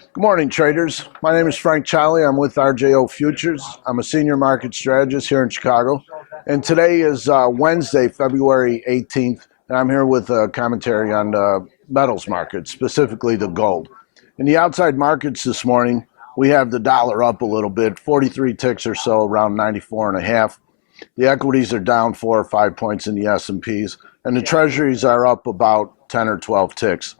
Good morning, traders. My name is Frank Chali. I'm with RJO Futures. I'm a senior market strategist here in Chicago. And today is Wednesday, February 18th, and I'm here with a commentary on the metals market, specifically the gold. In the outside markets this morning, we have the dollar up a little bit, 43 ticks or so, around 94 and a half. The equities are down 4 or 5 points in the S&Ps, and the treasuries are up about 10 or 12 ticks.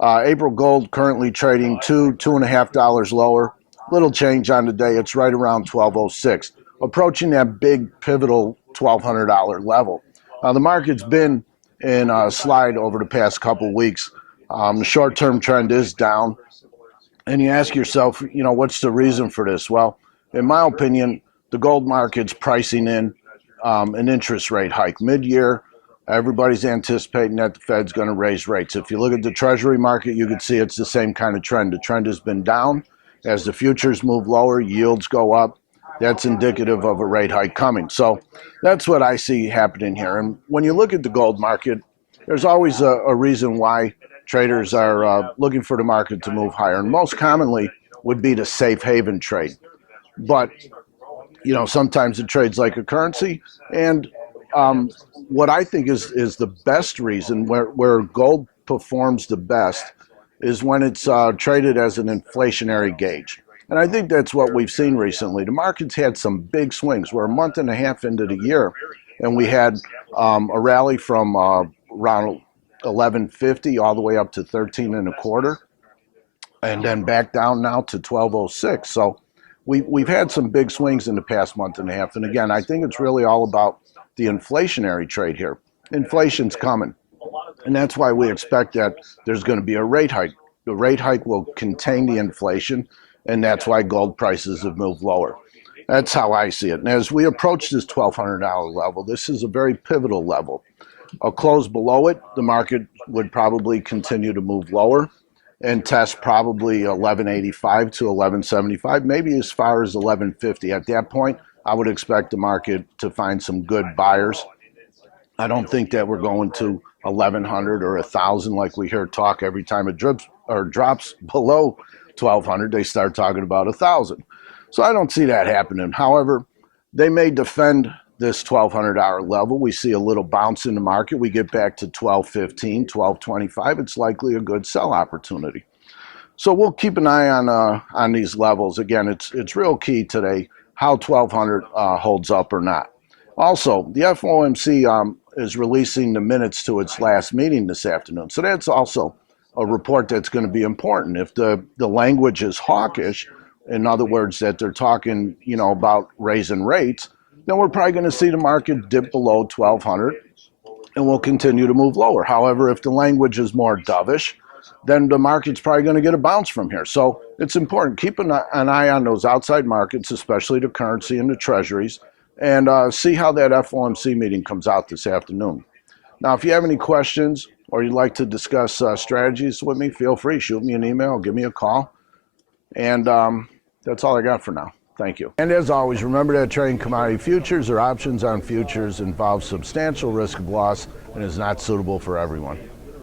April gold currently trading $2.5 lower. Little change on the day. It's right around 1206, approaching that big pivotal $1,200 level. The market's been in a slide over the past couple weeks. The short-term trend is down, and you ask yourself, what's the reason for this? Well, in my opinion, the gold market's pricing in an interest rate hike mid-year. Everybody's anticipating that the Fed's going to raise rates. If you look at the Treasury market, you can see it's the same kind of trend. The trend has been down. As the futures move lower, yields go up. That's indicative of a rate hike coming. So that's what I see happening here. And when you look at the gold market, there's always a reason why traders are looking for the market to move higher. And most commonly would be the safe haven trade. But, sometimes it trades like a currency. And what I think is the best reason where gold performs the best is when it's traded as an inflationary gauge. And I think that's what we've seen recently. The market's had some big swings. We're a month and a half into the year, and we had a rally from around 1150 all the way up to 13 and a quarter, and then back down now to 1206. So we've had some big swings in the past month and a half. And again, I think it's really all about the inflationary trade here. Inflation's coming, and that's why we expect that there's going to be a rate hike. The rate hike will contain the inflation, and that's why gold prices have moved lower. That's how I see it. And as we approach this $1,200 level, this is a very pivotal level. A close below it, the market would probably continue to move lower and test probably 1185 to 1175, maybe as far as 1150. At that point, I would expect the market to find some good buyers. I don't think that we're going to 1,100 or 1,000 like we hear talk every time it drops below 1,200. They start talking about 1,000. So I don't see that happening. However, they may defend this $1,200 level. We see a little bounce in the market. We get back to 1,215, 1,225. It's likely a good sell opportunity. So we'll keep an eye on these levels. Again, it's real key today how 1,200 holds up or not. Also, the FOMC is releasing the minutes to its last meeting this afternoon. So that's also a report that's going to be important. If the language is hawkish, in other words, that they're talking, about raising rates, then we're probably going to see the market dip below 1,200 and we'll continue to move lower. However, if the language is more dovish, then the market's probably going to get a bounce from here. So it's important. Keep an eye on those outside markets, especially the currency and the treasuries, and see how that FOMC meeting comes out this afternoon. Now, if you have any questions or you'd like to discuss strategies with me, feel free. Shoot me an email or give me a call. And that's all I got for now. Thank you. And as always, remember that trading commodity futures or options on futures involves substantial risk of loss and is not suitable for everyone.